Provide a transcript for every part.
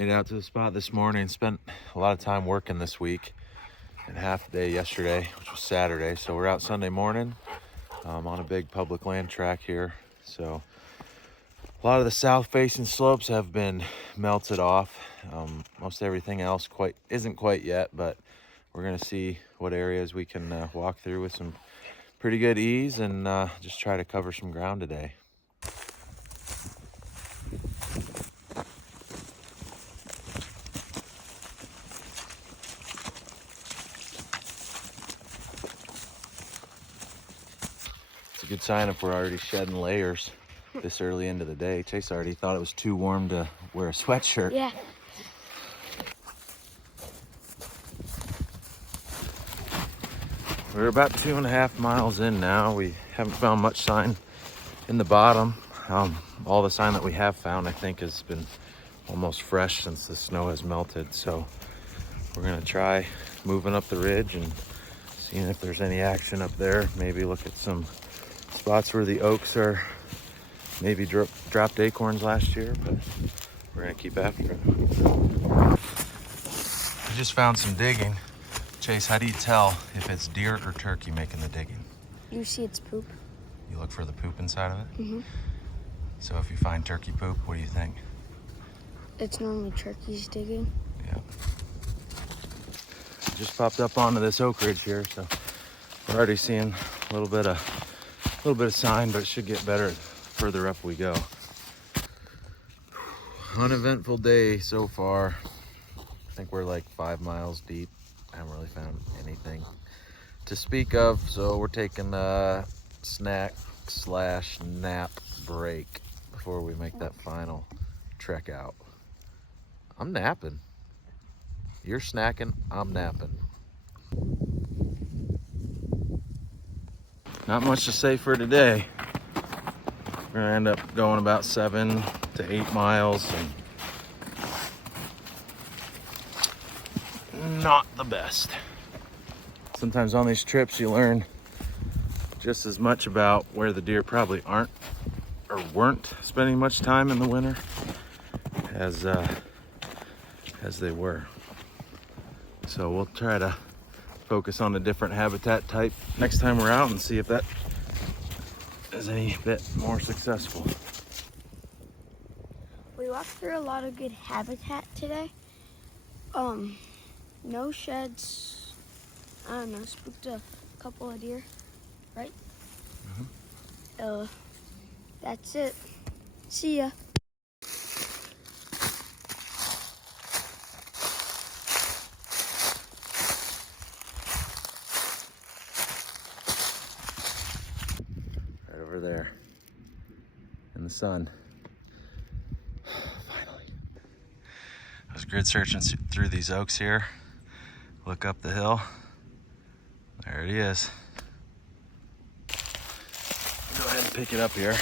Made it out to the spot this morning. Spent a lot of time working this week and half a day yesterday, which was Saturday. So we're out Sunday morning on a big public land track here. So a lot of the south facing slopes have been melted off. Most everything else isn't quite yet, but we're gonna see what areas we can walk through with some pretty good ease and just try to cover some ground today. It's a good sign if we're already shedding layers this early into the day. Chase already thought it was too warm to wear a sweatshirt. Yeah. We're about 2.5 miles in now. We haven't found much sign in the bottom. All the sign that we have found, I think, has been almost fresh since the snow has melted. So we're gonna try moving up the ridge and seeing if there's any action up there. Maybe look at some spots where the oaks are maybe dropped acorns last year, but we're gonna keep after it. I just found some digging. Chase, how do you tell if it's deer or turkey making the digging? You see its poop. You look for the poop inside of it? Mm-hmm. So if you find turkey poop, what do you think? It's normally turkeys digging. Yeah. Just popped up onto this oak ridge here, so we're already seeing a little bit of sign, but it should get better further up we go. Uneventful day so far. I think we're like 5 miles deep. I haven't really found anything to speak of, so we're taking a snack/nap break before we make that final trek out. I'm napping. You're snacking, I'm napping. Not much to say for today. We're gonna end up going about 7 to 8 miles and not the best. Sometimes on these trips you learn just as much about where the deer probably aren't or weren't spending much time in the winter as they were. So we'll try to focus on a different habitat type next time we're out and see if that is any bit more successful. We walked through a lot of good habitat today. No sheds. I don't know, spooked a couple of deer, right? Mm-hmm. That's it. See ya. Right over there in the sun. Finally. I was grid searching through these oaks here. Look up the hill. There it is. Go ahead and pick it up here.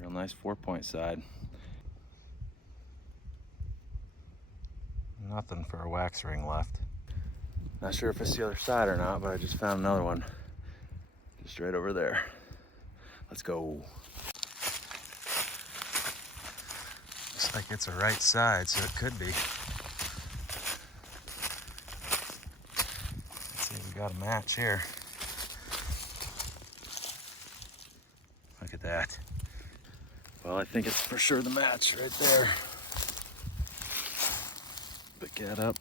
Real nice 4-point side. Nothing for a wax ring left. Not sure if it's the other side or not, but I just found another one. Just right over there. Let's go. Looks like it's a right side, so it could be. Let's see, we got a match here. Look at that. Well, I think it's for sure the match right there. Pick that up.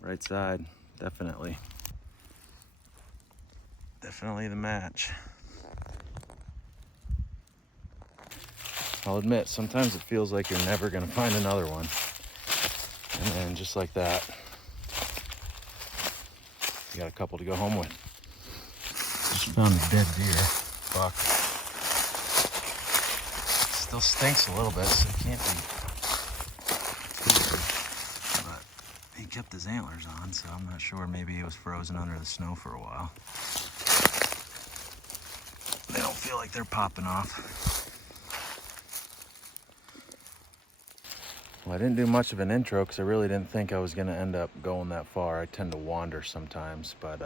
Right side, definitely. Definitely the match. I'll admit, sometimes it feels like you're never gonna find another one. And then just like that, you got a couple to go home with. Just found a dead deer. Fuck. Still stinks a little bit, so it can't be too good. But he kept his antlers on, so I'm not sure. Maybe he was frozen under the snow for a while. They don't feel like they're popping off. Well, I didn't do much of an intro because I really didn't think I was going to end up going that far. I tend to wander sometimes, but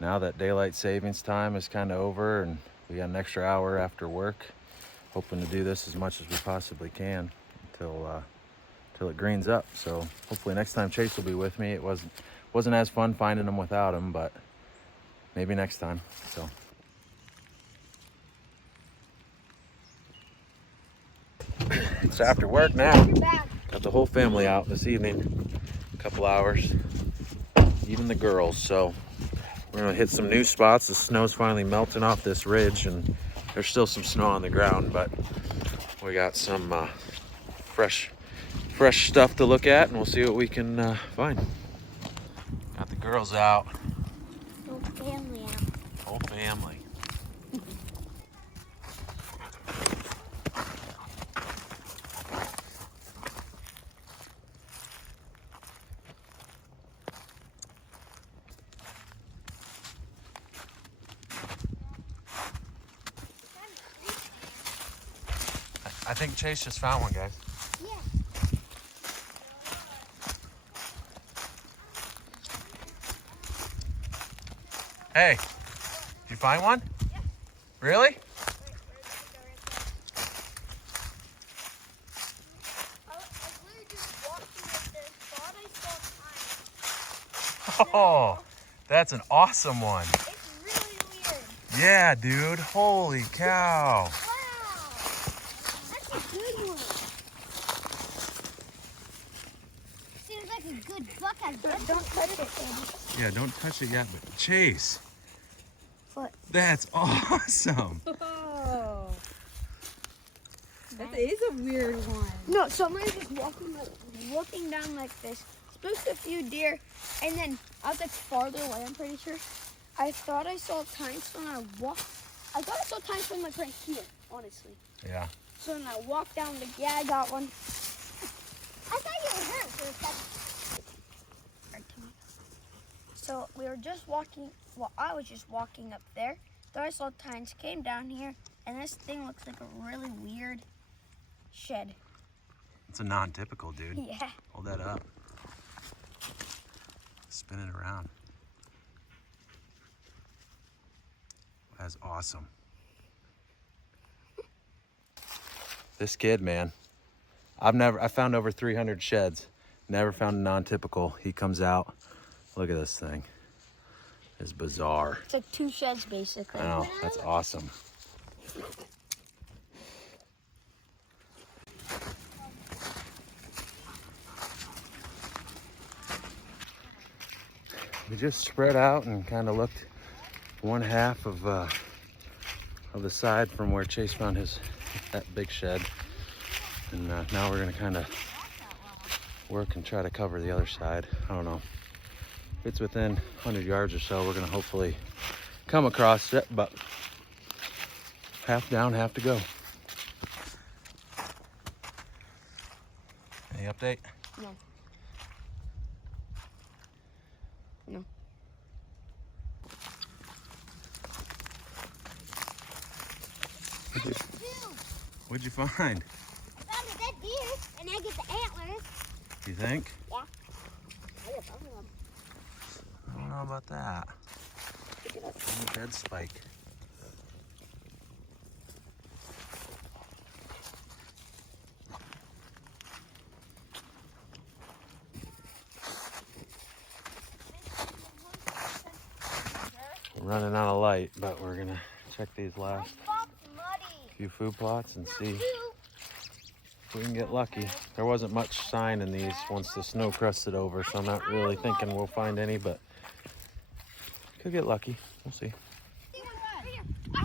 now that daylight savings time is kind of over and we got an extra hour after work, hoping to do this as much as we possibly can until it greens up. So hopefully next time Chase will be with me. It wasn't as fun finding them without him, but maybe next time. So it's after work now. Got the whole family out this evening, a couple hours, even the girls. So we're gonna hit some new spots. The snow's finally melting off this ridge, and there's still some snow on the ground, but we got some fresh stuff to look at, and we'll see what we can find. Got the girls out. Whole family out. Whole family. I think Chase just found one, guys. Yeah. Hey, did you find one? Yeah. Really? Oh, that's an awesome one. It's really weird. Yeah, dude. Holy cow. Wow. That's a good one. Seems like a good buck. Don't touch it, baby. Yeah, don't touch it yet, but Chase. What? That's awesome. Oh. That is a weird one. No, somebody was just walking down like this, spooked a few deer, and then I was like farther away, I'm pretty sure. I thought I saw tines when I walked. I thought I saw tines from like right here, honestly. Yeah. So then I walked down I got one. I thought you were hurt for a second. So we were just walking, well, I was just walking up there. Thought I saw tines, came down here, and this thing looks like a really weird shed. It's a non-typical, dude. Yeah. Hold that up. Spin it around. That's awesome. This kid, man. I found over 300 sheds. Never found a non-typical. He comes out. Look at this thing. It's bizarre. It's like 2 sheds basically. I know, that's awesome. We just spread out and kind of looked one half of the side from where Chase found that big shed, and now we're gonna kind of work and try to cover the other side. I don't know if it's within 100 yards or so. We're gonna hopefully come across it, but half down, half to go. Any update? No. No. What'd you find? I found a dead deer, and I get the antlers. You think? Yeah. I get both of them. I don't know about that. Pick it up. Dead spike. We're running out of light, but we're gonna check these last few food plots and see if we can get lucky. There wasn't much sign in these once the snow crusted over, so I'm not really thinking we'll find any, but could get lucky. We'll see. I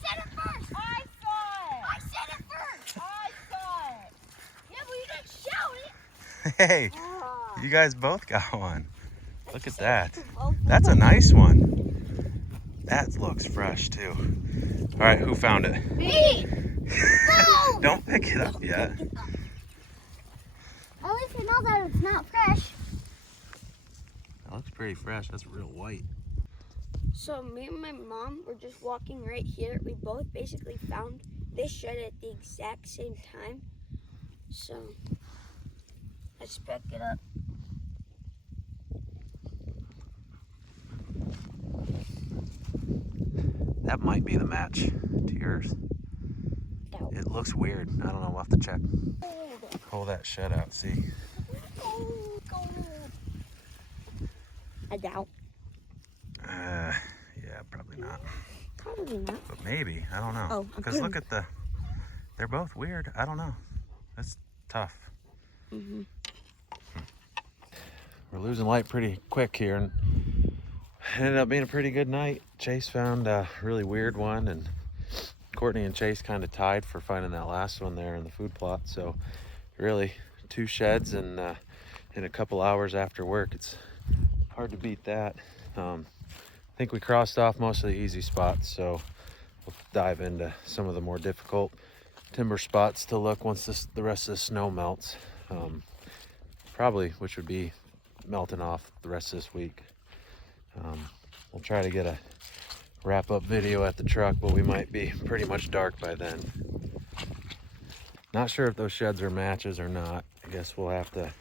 said it first. I said it first. Yeah, but you didn't shout it. Hey, you guys both got one. Look at that. That's a nice one. That looks fresh too. All right, who found it? Me. No. Don't pick it up yet. At least we know that it's not fresh. That looks pretty fresh. That's real white. So me and my mom were just walking right here. We both basically found this shed at the exact same time. So let's pick it up. might be the match to yours. Doubt. It looks weird. I don't know. We'll have to check. Pull that shed out. See. I doubt. Yeah, probably not. Probably not. But maybe. I don't know. Oh, Because look at they're both weird. I don't know. That's tough. Mm-hmm. We're losing light pretty quick here, and it ended up being a pretty good night. Chase found a really weird one, and Courtney and Chase kind of tied for finding that last one there in the food plot. So really 2 sheds and in a couple hours after work, it's hard to beat that. I think we crossed off most of the easy spots, so we'll dive into some of the more difficult timber spots to look once the rest of the snow melts. Probably, which would be melting off the rest of this week. We'll try to get a wrap-up video at the truck, but we might be pretty much dark by then. Not sure if those sheds are matches or not. I guess we'll have to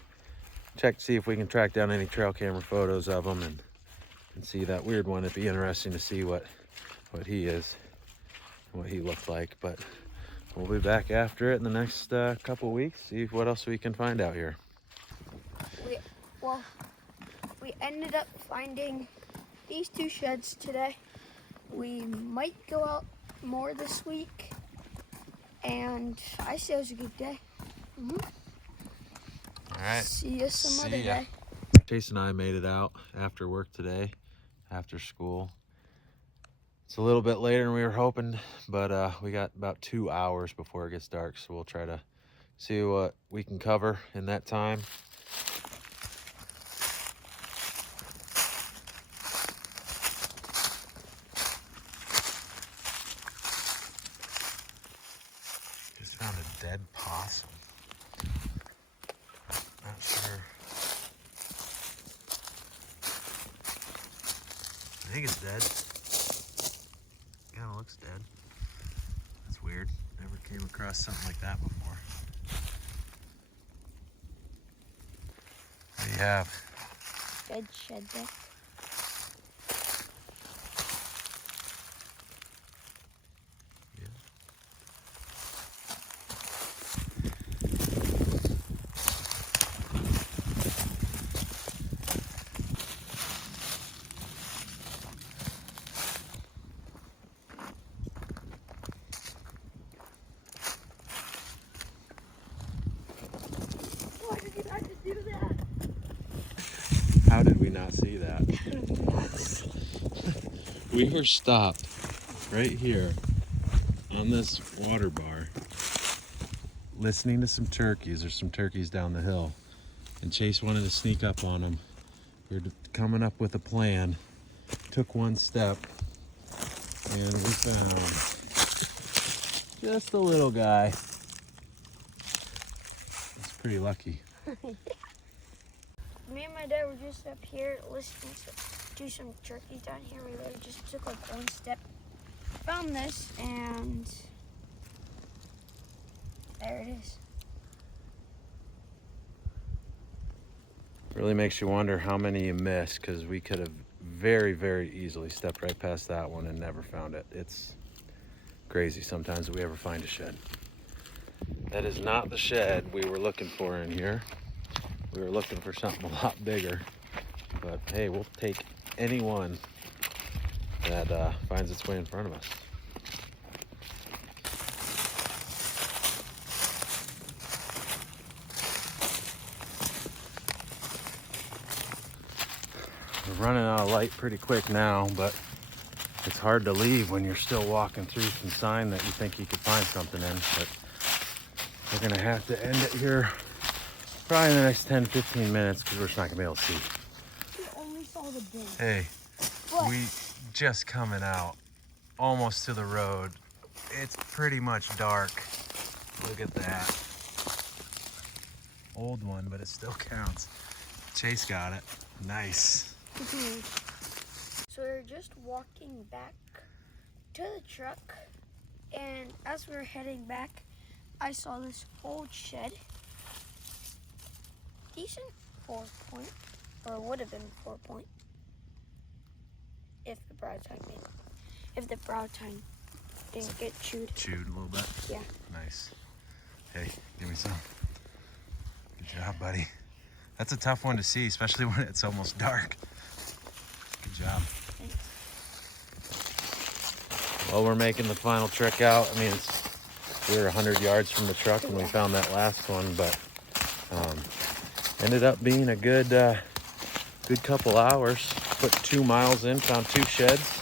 check to see if we can track down any trail camera photos of them and see that weird one. It'd be interesting to see what he is, what he looked like. But we'll be back after it in the next couple weeks, see what else we can find out here. We ended up finding these 2 sheds today. We might go out more this week, and I say it was a good day. All right. See you some other See ya. day. Chase and I made it out after work today, after school. It's a little bit later than we were hoping, but we got about 2 hours before it gets dark, so we'll try to see what we can cover in that time. Just found a dead possum. Not sure. I think it's dead. Kind of looks dead. That's weird. Never came across something like that before. What do you have? Dead shed deck. Why did you have to do that? How did we not see that? We were stopped right here on this water bar listening to some turkeys. There's some turkeys down the hill, and Chase wanted to sneak up on them. We were coming up with a plan, took one step, and we found just a little guy. It's pretty lucky. Me and my dad were just up here listening to some turkeys down here. We literally just took like one step, found this, and there it is. Really makes you wonder how many you miss, because we could have very, very easily stepped right past that one and never found it. It's crazy sometimes that we ever find a shed. That is not the shed we were looking for in here. We were looking for something a lot bigger, but hey, we'll take any one that finds its way in front of us. We're running out of light pretty quick now, but it's hard to leave when you're still walking through some sign that you think you could find something in. But we're gonna have to end it here probably in the next 10-15 minutes, because we're just not gonna be able to see. We only saw the bin. Hey, What? we just coming out almost to the road. It's pretty much dark. Look at that. Old one, but it still counts. Chase got it. Nice. So we were just walking back to the truck, and as we were heading back, I saw this old shed. Decent 4-point, or would have been 4-point if the broadside made it. if the brow tine didn't get chewed. Chewed a little bit? Yeah. Nice. Hey, give me some. Good job, buddy. That's a tough one to see, especially when it's almost dark. Good job. Thanks. Well, we're making the final trek out. I mean, we were 100 yards from the truck when we found that last one, but ended up being a good couple hours. Put 2 miles in, found 2 sheds.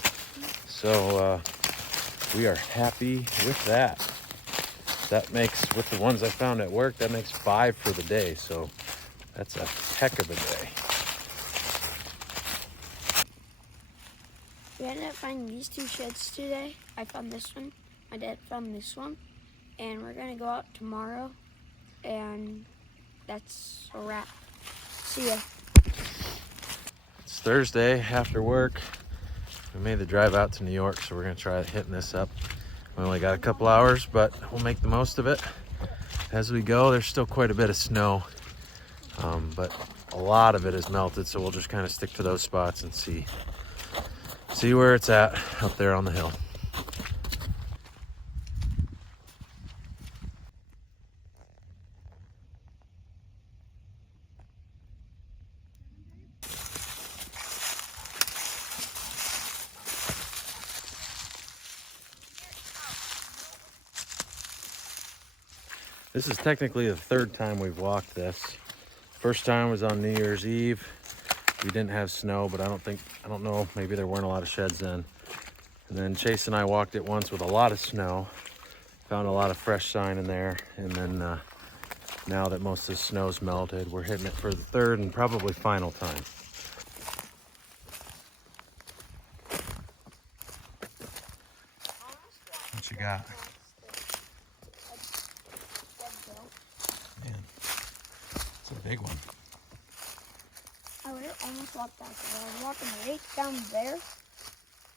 So we are happy with that. That makes, with the ones I found at work, that makes 5 for the day. So that's a heck of a day. We ended up finding these 2 sheds today. I found this one. My dad found this one. And we're going to go out tomorrow. And that's a wrap. See ya. It's Thursday after work. We made the drive out to New York, so we're going to try hitting this up. We only got a couple hours, but we'll make the most of it as we go. There's still quite a bit of snow, but a lot of it is melted, so we'll just kind of stick to those spots and see where it's at up there on the hill. This is technically the 3rd time we've walked this. First time was on New Year's Eve. We didn't have snow, but I don't know, maybe there weren't a lot of sheds then. And then Chase and I walked it once with a lot of snow. Found a lot of fresh sign in there. And then now that most of the snow's melted, we're hitting it for the 3rd and probably final time. What you got? Man, it's a big one. I would have almost walked out there. I was walking right down there.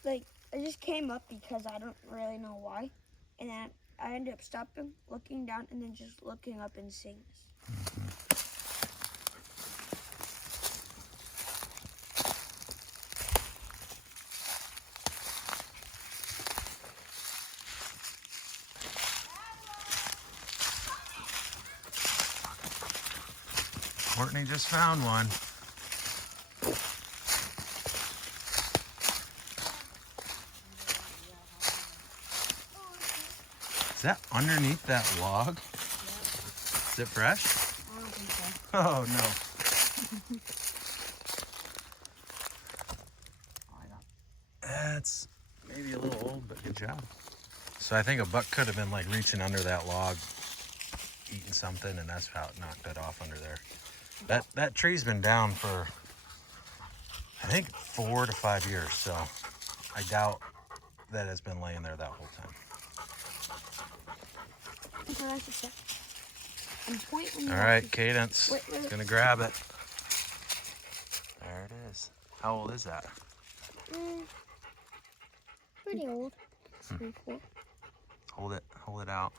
Like, I just came up because I don't really know why. And then I ended up stopping, looking down, and then just looking up and seeing this. Courtney just found one. Is that underneath that log? Is it fresh? I don't think so. Oh no. That's maybe a little old, but good job. So I think a buck could have been like reaching under that log, eating something, and that's how it knocked it off under there. That tree's been down for, I think, 4 to 5 years, so I doubt that it's been laying there that whole time. Okay, that's a check. And point when you All right, Cadence, Wait. gonna grab it. There it is. How old is that? Pretty old. 3, 4. Hold it out.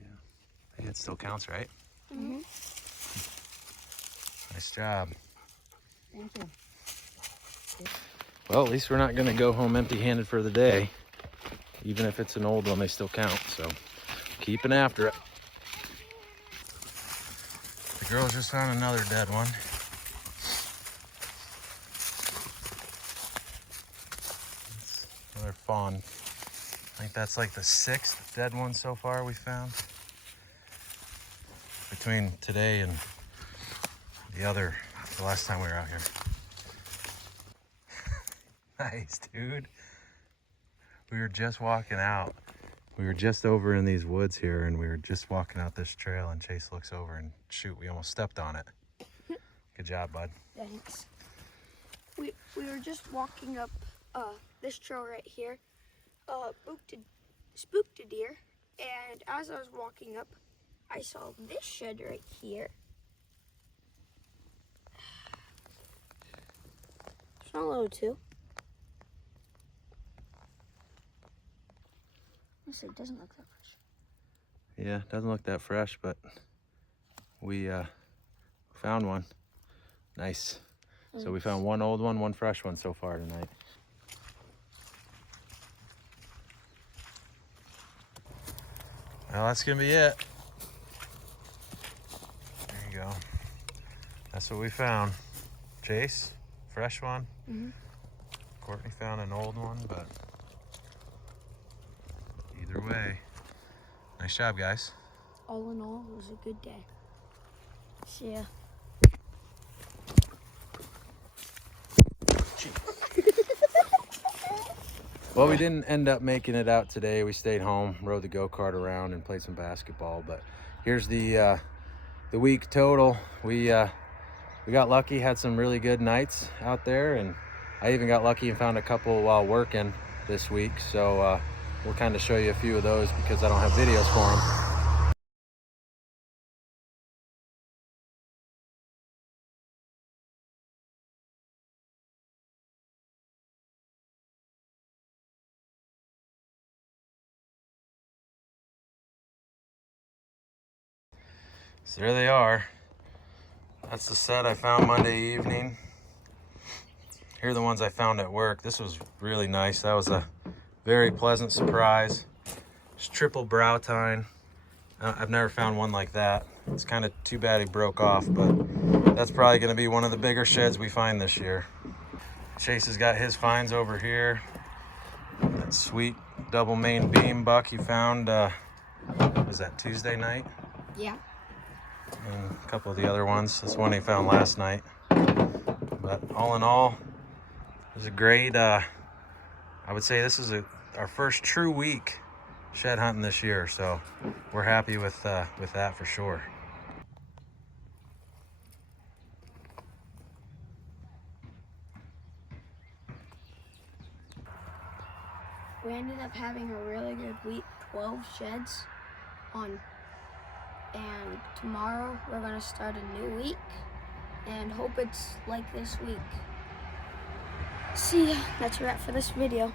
Yeah, I think it still counts, right? Mm-hmm. Nice job. Thank you. Well, at least we're not gonna go home empty-handed for the day. Even if it's an old one, they still count, so keeping after it. The girls just found another dead one. It's another fawn. I think that's like the 6th dead one so far we found. Between today and the last time we were out here. Nice, dude. We were just walking out. We were just over in these woods here, and we were just walking out this trail, and Chase looks over and shoot, we almost stepped on it. Good job, bud. Thanks. We were just walking up this trail right here. Spooked a deer, and as I was walking up, I saw this shed right here. It's not low too. Honestly, it doesn't look that fresh. Yeah, it doesn't look that fresh, but we found one. Nice. So we found one old one, one fresh one so far tonight. Well, that's gonna be it. There you go. That's what we found. Chase, fresh one. Courtney found an old one, but either way, nice job, guys. All in all, it was a good day. See ya. Well, we didn't end up making it out today. We stayed home, rode the go-kart around, and played some basketball. But here's the week total. We got lucky, had some really good nights out there, and I even got lucky and found a couple while working this week. So we'll kind of show you a few of those because I don't have videos for them. So there they are. That's the set I found Monday evening. Here are the ones I found at work. This was really nice. That was a very pleasant surprise. It's triple brow tine. I've never found one like that. It's kind of too bad he broke off, but that's probably going to be one of the bigger sheds we find this year. Chase has got his finds over here. That sweet double main beam buck he found, was that Tuesday night? Yeah. And a couple of the other ones. This one he found last night. But all in all, it was a great, I would say this is our first true week shed hunting this year. So we're happy with that for sure. We ended up having a really good week, 12 sheds on. And tomorrow we're gonna start a new week and hope it's like this week. See ya. That's a wrap for this video.